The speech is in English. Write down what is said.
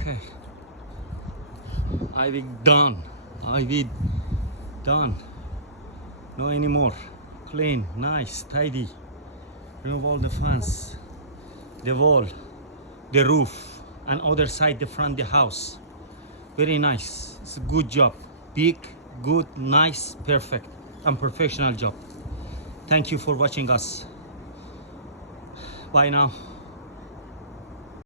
Okay. Ivy done. Ivy done. No anymore. Clean, nice, tidy. Remove all the fence, the wall, the roof, and other side, the front, the house. Very nice. It's a good job. Big, good, nice, perfect, and professional job. Thank you for watching us. Bye now.